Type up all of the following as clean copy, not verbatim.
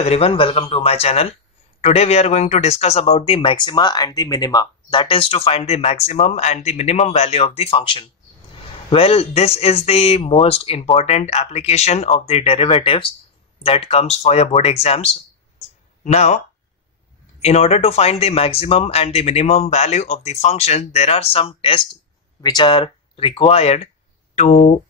everyone, welcome to my channel. Today we are going to discuss about the maxima and the minima, that is to find the maximum and the minimum value of the function. Well, this is the most important application of the derivatives that comes for your board exams. Now, in order to find the maximum and the minimum value of the function, there are some tests which are required to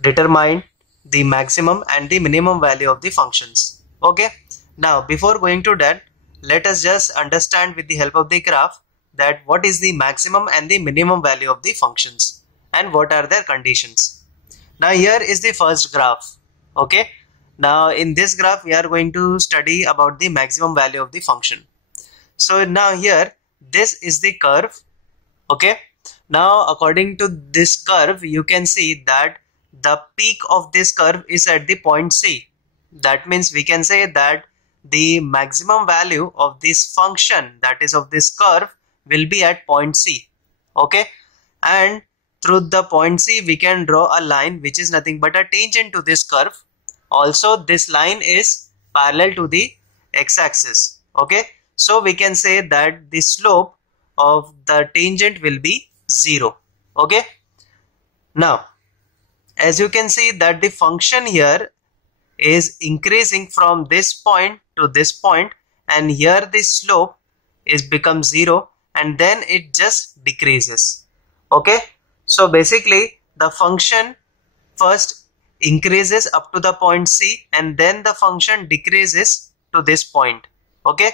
determine the maximum and the minimum value of the functions. Okay, now before going to that, let us just understand with the help of the graph that what is the maximum and the minimum value of the functions and what are their conditions. Now here is the first graph. Okay, now in this graph we are going to study about the maximum value of the function. So now here this is the curve. Okay, now according to this curve you can see that the peak of this curve is at the point C. That means we can say that the maximum value of this function, that is of this curve, will be at point C. Okay, and through the point C we can draw a line which is nothing but a tangent to this curve. Also this line is parallel to the x-axis. Okay, so we can say that the slope of the tangent will be 0. Okay, now as you can see that the function here is increasing from this point to this point, and here the slope is become 0 and then it just decreases. Okay, so basically the function first increases up to the point C and then the function decreases to this point. Okay,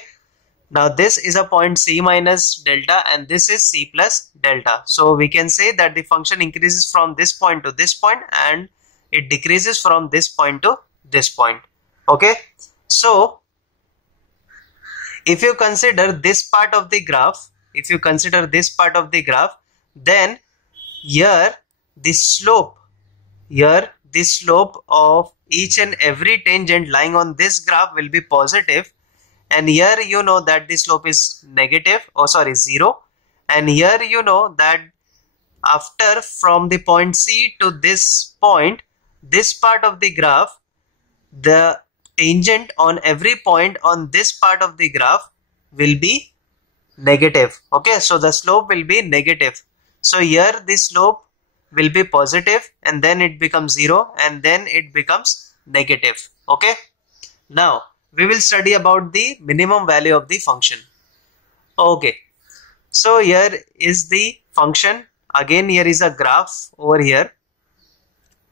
now this is a point C minus delta and this is C plus delta. So we can say that the function increases from this point to this point and it decreases from this point to this point. Okay, so if you consider this part of the graph, then here the slope of each and every tangent lying on this graph will be positive. And here you know that the slope is zero, and here you know that after from the point C to this point, this part of the graph, the tangent on every point on this part of the graph will be negative. Okay, so the slope will be negative. So here the slope will be positive and then it becomes 0 and then it becomes negative. Okay, now we will study about the minimum value of the function. Okay, so here is the function. Again here is a graph over here.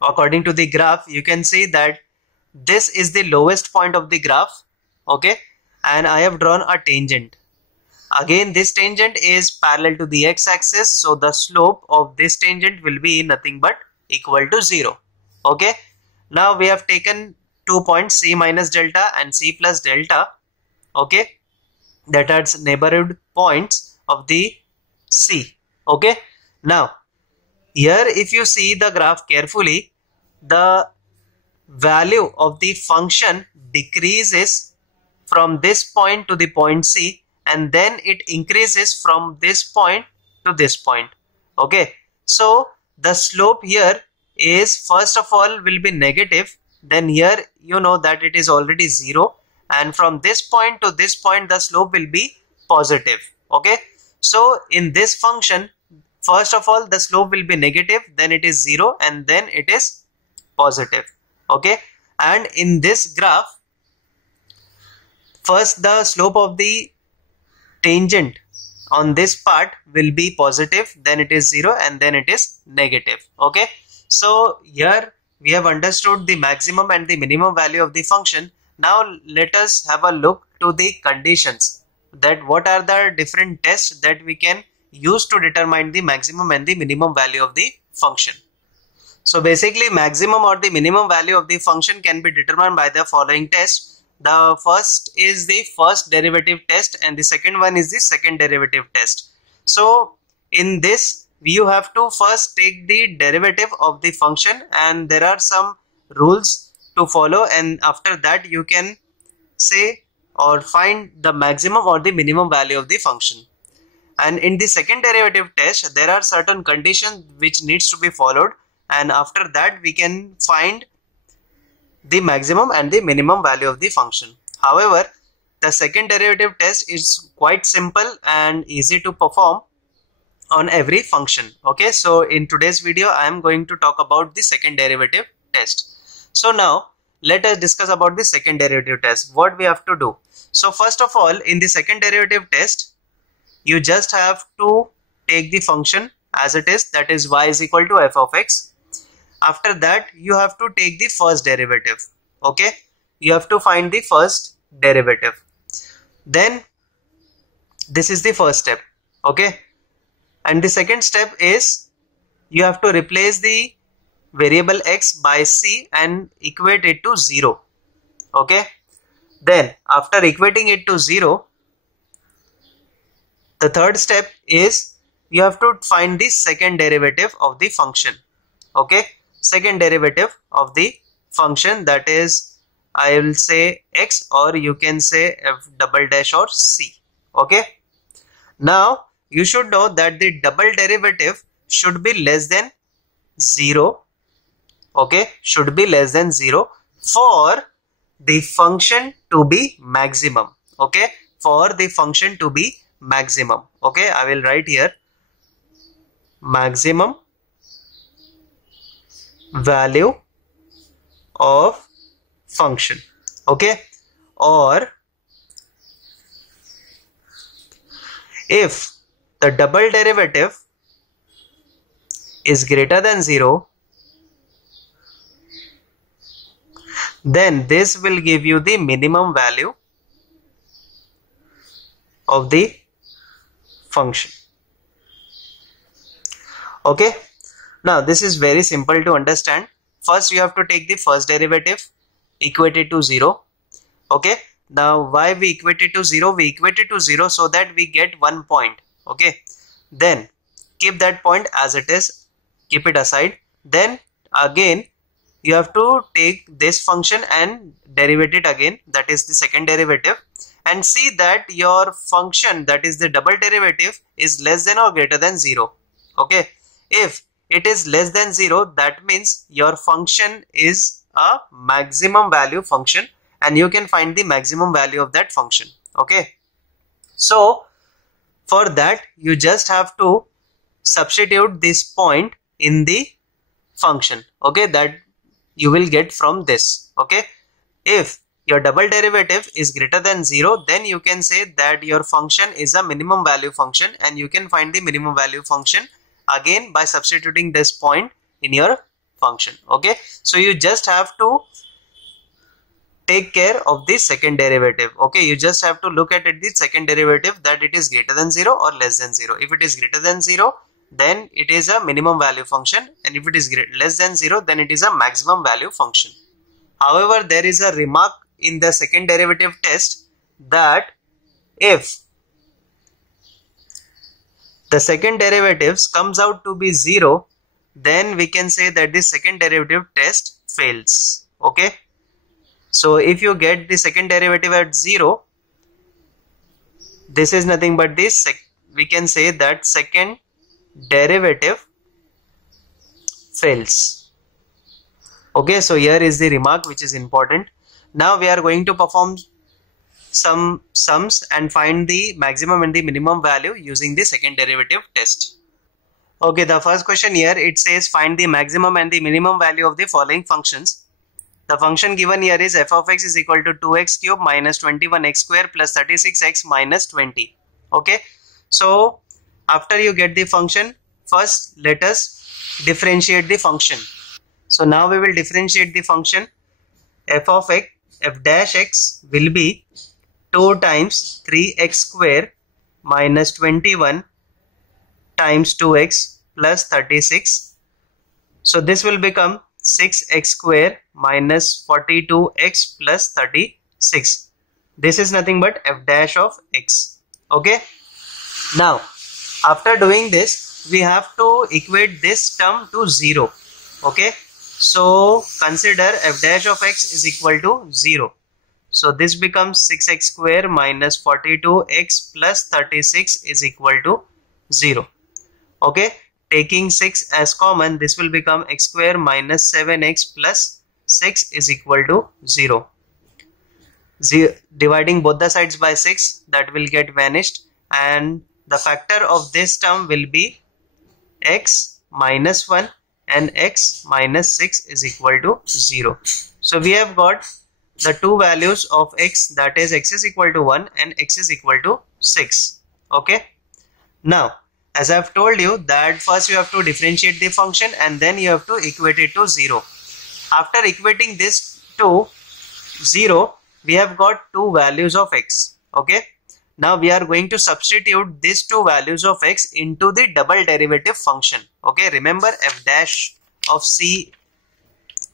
According to the graph you can see that this is the lowest point of the graph. Okay, and I have drawn a tangent. Again this tangent is parallel to the x-axis, so the slope of this tangent will be nothing but equal to 0. Okay, now we have taken 2 points C minus delta and C plus delta. Okay, that are neighborhood points of the C. Okay, now here if you see the graph carefully, the value of the function decreases from this point to the point C and then it increases from this point to this point. Okay, so the slope here is first of all will be negative, then here you know that it is already 0, and from this point to this point the slope will be positive. Okay, so in this function first of all the slope will be negative, then it is 0 and then it is positive. Okay, and in this graph first the slope of the tangent on this part will be positive, then it is 0 and then it is negative. Okay, so here we have understood the maximum and the minimum value of the function. Now let us have a look to the conditions, that what are the different tests that we can use to determine the maximum and the minimum value of the function. So basically maximum or the minimum value of the function can be determined by the following tests. The first is the first derivative test and the second one is the second derivative test. So in this you have to first take the derivative of the function and there are some rules to follow, and after that you can say or find the maximum or the minimum value of the function. And in the second derivative test there are certain conditions which needs to be followed, and after that we can find the maximum and the minimum value of the function. However, the second derivative test is quite simple and easy to perform on every function. Okay, so in today's video I am going to talk about the second derivative test. So now let us discuss about the second derivative test. What we have to do. So first of all, in the second derivative test, you just have to take the function as it is, that is y is equal to f of x. After that, you have to take the first derivative. Okay, you have to find the first derivative. Then this is the first step. Okay, and the second step is you have to replace the variable x by c and equate it to 0. Okay, then after equating it to 0, the third step is you have to find the second derivative of the function. Okay, second derivative of the function, that is, I will say x, or you can say f double dash or c. Okay, now you should know that the double derivative should be less than 0. Okay, should be less than 0 for the function to be maximum. Okay, for the function to be maximum. Okay, I will write here maximum value of function. Okay, or if the double derivative is greater than 0, then this will give you the minimum value of the function. Okay, now this is very simple to understand. First you have to take the first derivative, equate it to 0. Okay, now why we equate it to 0? We equate it to 0 so that we get 1 point. Okay, then keep that point as it is, keep it aside. Then again you have to take this function and derivate it again, that is the second derivative, and see that your function, that is the double derivative, is less than or greater than 0. Okay, if it is less than 0, that means your function is a maximum value function and you can find the maximum value of that function. Okay, so for that you just have to substitute this point in the function. Okay, that you will get from this. Okay, if your double derivative is greater than 0, then you can say that your function is a minimum value function and you can find the minimum value function again by substituting this point in your function. Okay, so you just have to take care of the second derivative. Okay, you just have to look at it, the second derivative, that it is greater than 0 or less than 0. If it is greater than 0, then it is a minimum value function, and if it is less than 0, then it is a maximum value function. However, there is a remark in the second derivative test that if the second derivatives comes out to be 0, then we can say that the second derivative test fails. Okay, so if you get the second derivative at 0, this is nothing but this, we can say that second derivative fails. Okay, so here is the remark which is important. Now we are going to perform some sums and find the maximum and the minimum value using the second derivative test. Okay, the first question here, it says find the maximum and the minimum value of the following functions. The function given here is f of x is equal to 2x cube minus 21x square plus 36x minus 20. Okay, so after you get the function, first let us differentiate the function. So now we will differentiate the function. F of x, f dash x will be 2 times 3x square minus 21 times 2x plus 36. So this will become 6x square minus 42x plus 36. This is nothing but f dash of x. Okay, now after doing this, we have to equate this term to 0. Okay, so consider f dash of x is equal to 0. So this becomes 6x square minus 42x plus 36 is equal to 0. Okay, taking 6 as common, this will become x square minus 7x plus 6 is equal to 0. Dividing both the sides by 6, that will get vanished, and the factor of this term will be x minus 1, and x minus 6 is equal to 0. So we have got the two values of x, that is x is equal to 1 and x is equal to 6. Okay. Now, as I have told you that first you have to differentiate the function and then you have to equate it to 0. After equating this to 0, we have got two values of x. Okay. Now we are going to substitute these two values of x into the double derivative function. Okay. Remember f dash of c.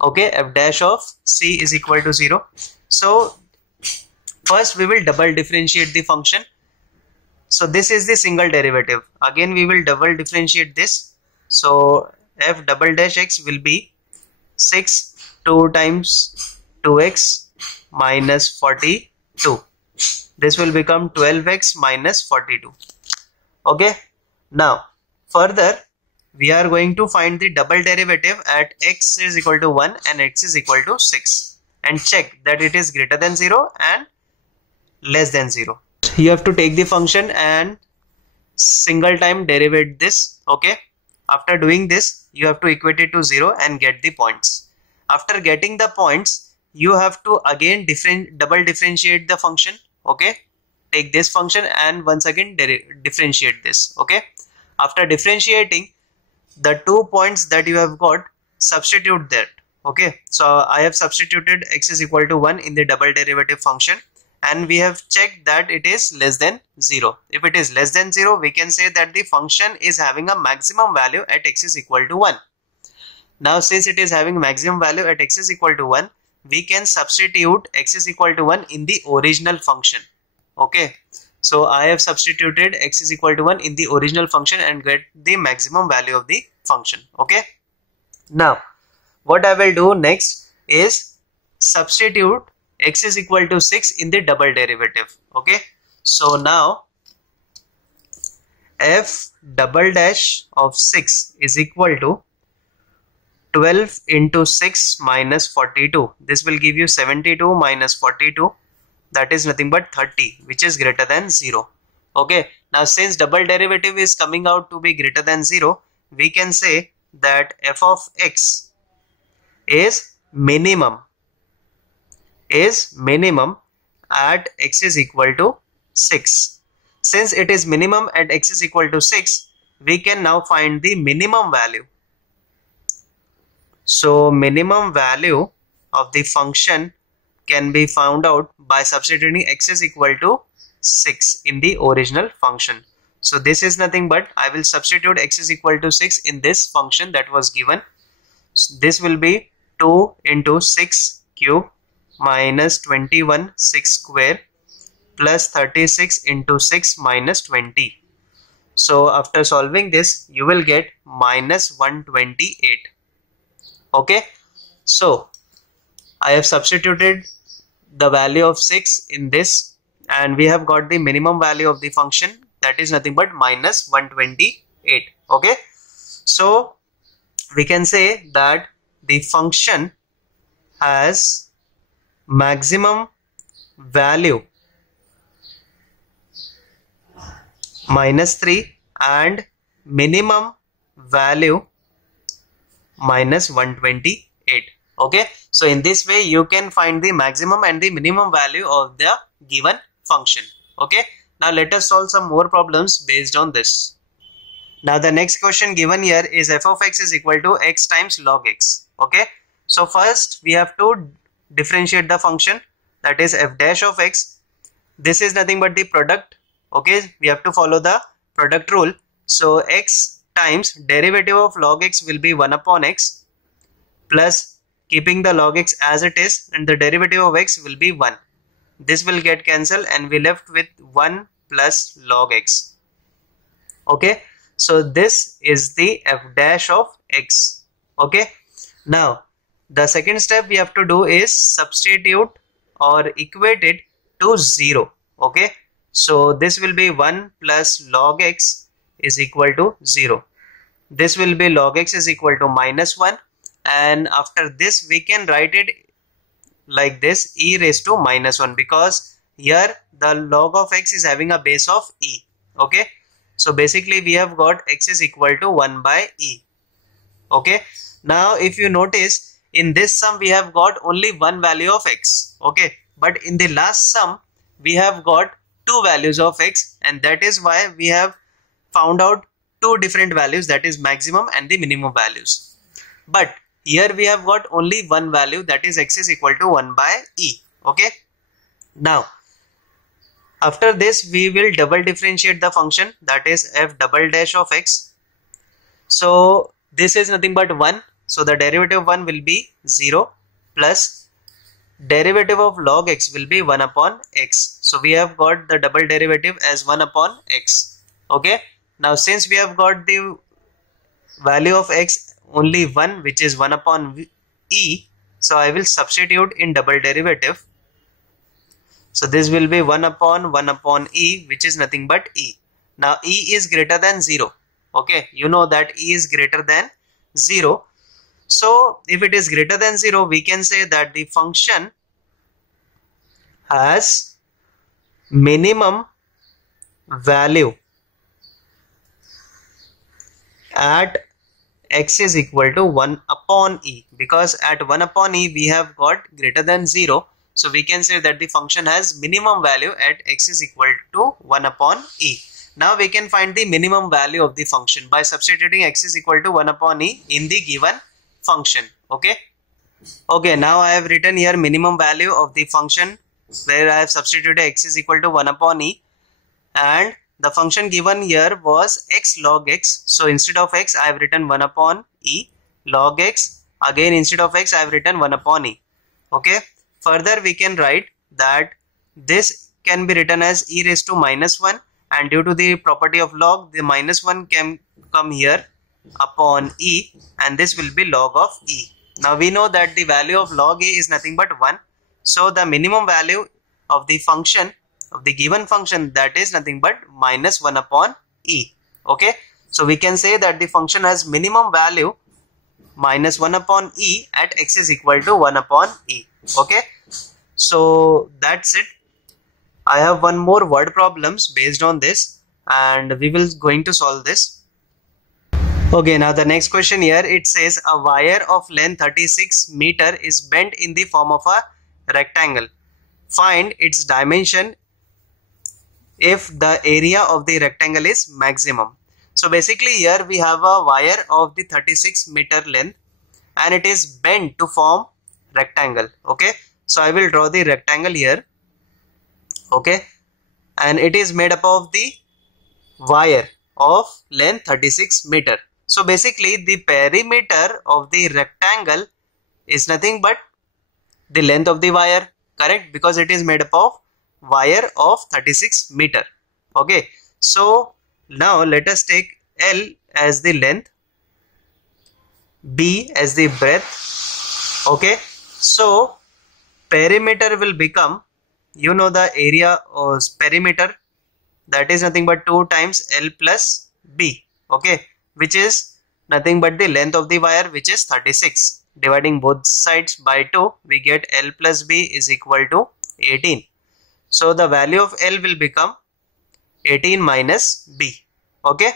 Okay. F dash of c is equal to 0. So first we will double differentiate the function. So this is the single derivative. Again we will double differentiate this. So f double dash x will be 6 2 times 2x minus 42. This will become 12x minus 42. Okay. Now further we are going to find the double derivative at x is equal to 1 and x is equal to 6 and check that it is greater than 0 and less than 0. You have to take the function and single time derivate this. Okay. After doing this, you have to equate it to 0 and get the points. After getting the points, you have to again double differentiate the function. Okay. Take this function and once again differentiate this. Okay. After differentiating the 2 points that you have got, substitute that. Okay. So I have substituted x is equal to 1 in the double derivative function, and we have checked that it is less than 0. If it is less than 0, we can say that the function is having a maximum value at x is equal to 1. Now since it is having maximum value at x is equal to 1, we can substitute x is equal to 1 in the original function. Okay. So I have substituted x is equal to 1 in the original function and get the maximum value of the function. Okay. Now what I will do next is substitute x is equal to 6 in the double derivative. Okay. So now f double dash of 6 is equal to 12 into 6 minus 42. This will give you 72 minus 42. That is nothing but 30, which is greater than 0. Okay. Now since double derivative is coming out to be greater than 0, we can say that f of x is minimum at x is equal to 6. Since it is minimum at x is equal to 6, we can now find the minimum value. So minimum value of the function can be found out by substituting x is equal to 6 in the original function. So this is nothing but I will substitute x is equal to 6 in this function that was given. So this will be 2 into 6 cube minus 21 6 square plus 36 into 6 minus 20. So after solving this, you will get minus 128. Okay. So I have substituted the value of 6 in this and we have got the minimum value of the function, that is nothing but minus 128. Okay. So we can say that the function has maximum value minus 3 and minimum value minus 128. Okay. So in this way you can find the maximum and the minimum value of the given function. Okay. Now let us solve some more problems based on this. Now the next question given here is f of x is equal to x times log x. Okay. So first we have to differentiate the function, that is f dash of x. This is nothing but the product. Okay. We have to follow the product rule. So x times derivative of log x will be 1 upon x plus keeping the log x as it is and the derivative of x will be 1. This will get cancelled and we left with 1 plus log x. Okay. So this is the f dash of x. Okay. Now the second step we have to do is substitute or equate it to 0. Okay. So this will be 1 plus log x is equal to 0. This will be log x is equal to minus 1 and after this we can write it like this, e raised to minus 1, because here the log of x is having a base of e. Okay, so basically we have got x is equal to 1 by e. Okay, now if you notice, in this sum we have got only one value of x. Okay, but in the last sum we have got two values of x, and that is why we have found out two different values, that is maximum and the minimum values. But here we have got only one value, that is x is equal to 1 by e. Okay, now after this we will double differentiate the function, that is f double dash of x. So this is nothing but 1, so the derivative of 1 will be 0, plus derivative of log x will be 1 upon x. So we have got the double derivative as 1 upon x. Okay, now since we have got the value of x only 1, which is 1 upon e, so I will substitute in double derivative. So this will be 1 upon e, which is nothing but e. Now e is greater than 0. Okay, you know that e is greater than 0. So if it is greater than 0, we can say that the function has minimum value at x is equal to 1 upon e, because at 1 upon e we have got greater than 0. So we can say that the function has minimum value at x is equal to 1 upon e. Now we can find the minimum value of the function by substituting x is equal to 1 upon e in the given function. Okay. Okay, now I have written here minimum value of the function, where I have substituted x is equal to 1 upon e, and the function given here was x log x. So instead of x I have written 1 upon e log x. Again instead of x I have written 1 upon e. Okay. Further we can write that this can be written as e raised to minus 1, and due to the property of log, the minus 1 can come here upon e, and this will be log of e. Now we know that the value of log e is nothing but 1. So the minimum value of the function, of the given function, that is nothing but minus 1 upon e. Okay, so we can say that the function has minimum value minus 1 upon e at x is equal to 1 upon e. Okay, so that's it. I have one more word problems based on this, and we will going to solve this. Okay, now the next question here, it says a wire of length 36 meter is bent in the form of a rectangle. Find its dimension if the area of the rectangle is maximum. So basically here we have a wire of the 36 meter length, and it is bent to form rectangle. Okay, so I will draw the rectangle here. Okay, and it is made up of the wire of length 36 meter. So basically the perimeter of the rectangle is nothing but the length of the wire, correct, because it is made up of wire of 36 meter. Okay, so now let us take L as the length, B as the breadth. Okay, so perimeter will become, you know, the area or perimeter, that is nothing but 2 times L plus B. Okay, which is nothing but the length of the wire, which is 36. Dividing both sides by 2, we get L plus B is equal to 18. So the value of L will become 18 minus B. Okay,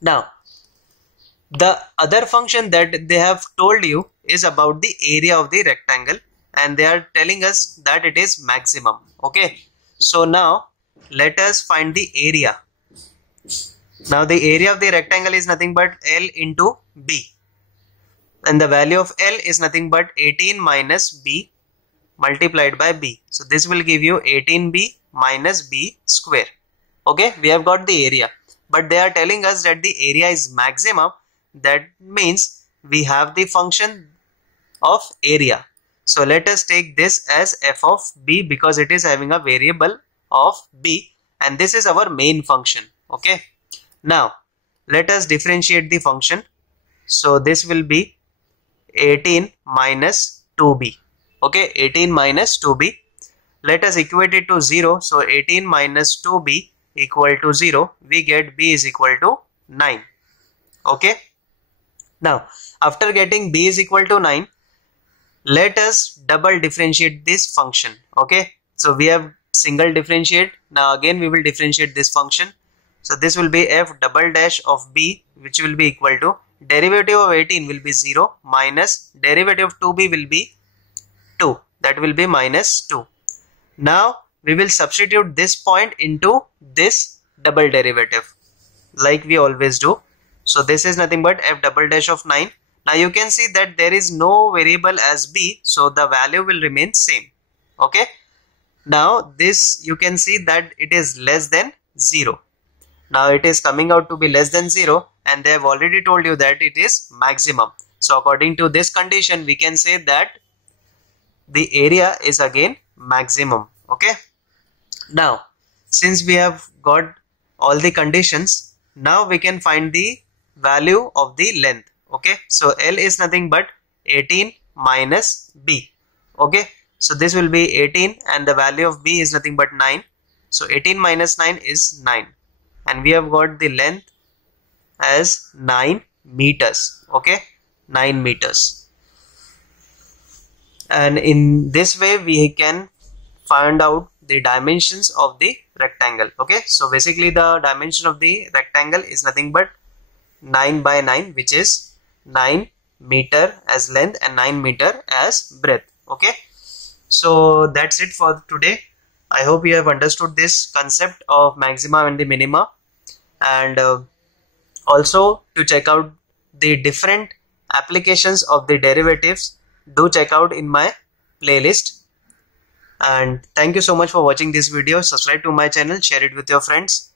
now the other function that they have told you is about the area of the rectangle, and they are telling us that it is maximum. Okay, so now let us find the area. Now the area of the rectangle is nothing but L into B, and the value of L is nothing but 18 minus B multiplied by B. So this will give you 18B minus B square. Okay, we have got the area, but they are telling us that the area is maximum. That means we have the function of area. So let us take this as f of b, because it is having a variable of b, and this is our main function. Okay, now let us differentiate the function. So this will be 18 minus 2b. Okay, 18 minus 2b. Let us equate it to 0. So 18 minus 2b equal to 0. We get b is equal to 9. Okay, Now, after getting b is equal to 9, let us double differentiate this function. Okay, so we have single differentiate. Now again we will differentiate this function. So this will be f double dash of b, which will be equal to derivative of 18 will be 0 minus derivative of 2b will be 2, that will be minus 2. Now we will substitute this point into this double derivative like we always do. So this is nothing but f double dash of 9. Now you can see that there is no variable as b, so the value will remain same. Okay, now this you can see that it is less than 0. Now it is coming out to be less than 0, and they have already told you that it is maximum. So according to this condition, we can say that the area is again maximum. Okay, now since we have got all the conditions, now we can find the value of the length. Okay, so L is nothing but 18 minus b. Okay, so this will be 18 and the value of b is nothing but 9. So 18 minus 9 is 9, and we have got the length as 9 meters. Okay, 9 meters. And in this way we can find out the dimensions of the rectangle. Okay, so basically the dimension of the rectangle is nothing but 9 by 9, which is 9 meter as length and 9 meter as breadth. Okay, so that's it for today. I hope you have understood this concept of maxima and the minima, and also to check out the different applications of the derivatives, do check out in my playlist. And thank you so much for watching this video. Subscribe to my channel, share it with your friends.